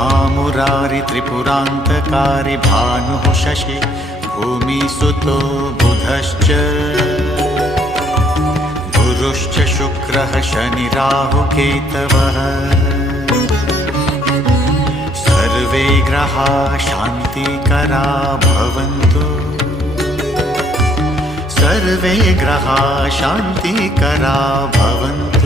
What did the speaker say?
महामुरारि त्रिपुरान्तकारि भानुः शशि भूमिसुतो बुधश्च गुरुश्च शुक्रः शनिराहुकेतवः सर्वे ग्रहाः शान्तिकरा भवन्तु सर्वे ग्रहाः शान्तिकरा भवन्तु।